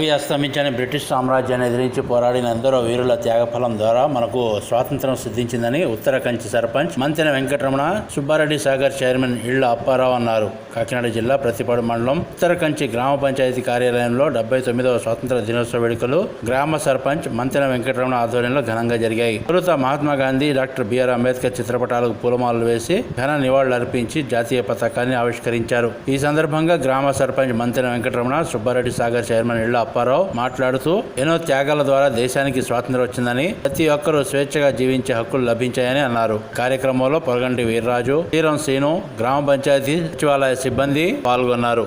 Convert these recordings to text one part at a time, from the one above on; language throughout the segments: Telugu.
రవి అస్తమించని బ్రిటిష్ సామ్రాజ్యాన్ని ఎదిరించి పోరాడిన ఎందరో వీరుల త్యాగఫలం ద్వారా మనకు స్వాతంత్రం సిద్ధించిందని ఉత్తర కంచి సర్పంచ్ మంతెన వెంకటరమణ సుబ్బారెడ్డి సాగర్ చైర్మన్ ఇళ్ళ అప్పారావు అన్నారు. కాకినాడ జిల్లా ప్రతిపాడు మండలం ఉత్తర కంచి గ్రామ పంచాయతీ కార్యాలయంలో డెబ్బై తొమ్మిదవ స్వాతంత్ర దినోత్సవ వేడుకలు గ్రామ సర్పంచ్ మంతెన వెంకటరమణ ఆధ్వర్యంలో ఘనంగా జరిగాయి. తొలుత మహాత్మా గాంధీ డాక్టర్ బిఆర్ అంబేద్కర్ చిత్రపటాలకు పూలమాలలు వేసి ఘన నివాళులర్పించి జాతీయ పతాకాన్ని ఆవిష్కరించారు. ఈ సందర్భంగా గ్రామ సర్పంచ్ మంతెన వెంకటరమణ సుబ్బారెడ్డి సాగర్ చైర్మన్ ఇళ్ళ అప్పారావు మాట్లాడుతూ ఎన్నో త్యాగాల ద్వారా దేశానికి స్వాతంత్రం వచ్చిందని ప్రతి ఒక్కరూ స్వేచ్ఛగా జీవించే హక్కులు లభించాయని అన్నారు. కార్యక్రమంలో పొరగంటి వీర్రాజు శ్రీరామ్ శ్రీను గ్రామ పంచాయతీ సచివాలయ సిబ్బంది పాల్గొన్నారు.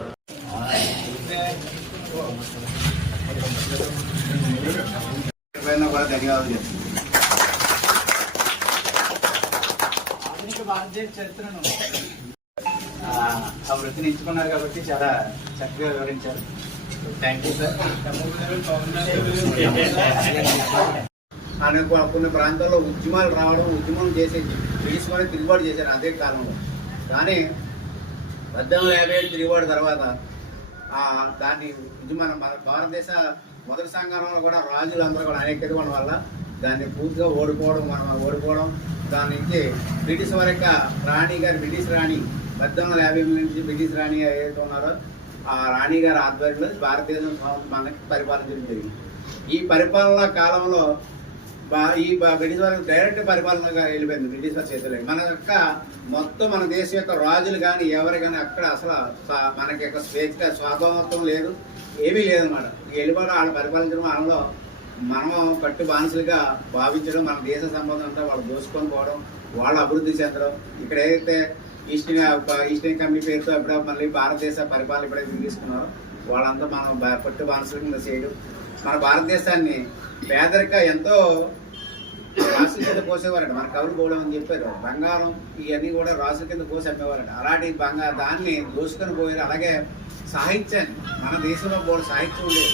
ఆధునిక భారతదేశ చరిత్రను ఆ, ఆ వృత్తిని ఎంచుకున్నారు కాబట్టి చాలా చక్కగా వివరించారు. థ్యాంక్ యూ సార్ ఆయన కొన్ని ప్రాంతాల్లో ఉద్యమాలు రావడం ఉద్యమం చేసి బ్రిటిష్ వారికి తిరుగుబాటు చేశారు అదే కాలంలో. కానీ పద్దెనిమిది యాభై ఏడు తిరుగుబాటు తర్వాత దాన్ని ఉద్యమం మన భారతదేశ మొదటి సంఘంలో కూడా రాజులందరూ కూడా అనేక ఇవ్వడం వల్ల దాన్ని పూర్తిగా ఓడిపోవడం మనం ఓడిపోవడం దాని నుంచి బ్రిటిష్ వారి యొక్క రాణి గారు బ్రిటిష్ రాణి పద్దెనిమిది వందల యాభై నుంచి బ్రిటిష్ రాణి ఏదైతే ఉన్నారో రాణి గారి ఆధ్వర్యంలో భారతదేశం మనకి పరిపాలించడం జరిగింది. ఈ పరిపాలనా కాలంలో బా- ఈ బ్రిటిష్ వారికి డైరెక్ట్ పరిపాలనగా వెళ్ళిపోయింది బ్రిటిష్ వారి చేతిలో. మన యొక్క మొత్తం మన దేశం యొక్క రాజులు కానీ ఎవరు కానీ అక్కడ అసలు మనకి యొక్క స్వేచ్ఛ స్వాభావత్వం లేదు ఏమీ లేదన్నమాట. ఈ వెళ్ళిపోవడం వాళ్ళు పరిపాలించడం వాళ్ళలో మనం పట్టు బానిసలుగా భావించడం మన దేశ సంపద అంతా వాళ్ళు దోసుకొని పోవడం వాళ్ళు అభివృద్ధి చెందడం ఇక్కడ ఏదైతే ఈస్ట్ ఇండియా ఈస్ట్ కంపెనీ పేరుతో ఇప్పుడు మళ్ళీ భారతదేశ పరిపాలన ఎప్పుడైతే తీసుకున్నారో వాళ్ళంతా మనం పట్టు బానిసల కింద చేయడం. మన భారతదేశాన్ని పేదరిక ఎంతో రాసుల కింద పోసేవారట మన కవులు పోవడం అని చెప్పారు. బంగారం ఇవన్నీ కూడా రాసుల కింద పోసి అమ్మేవారట అలాంటి బంగారు దాన్ని దోసుకొని పోయారు. అలాగే సాహిత్యాన్ని మన దేశంలో పోవడం సాహిత్యం లేదు.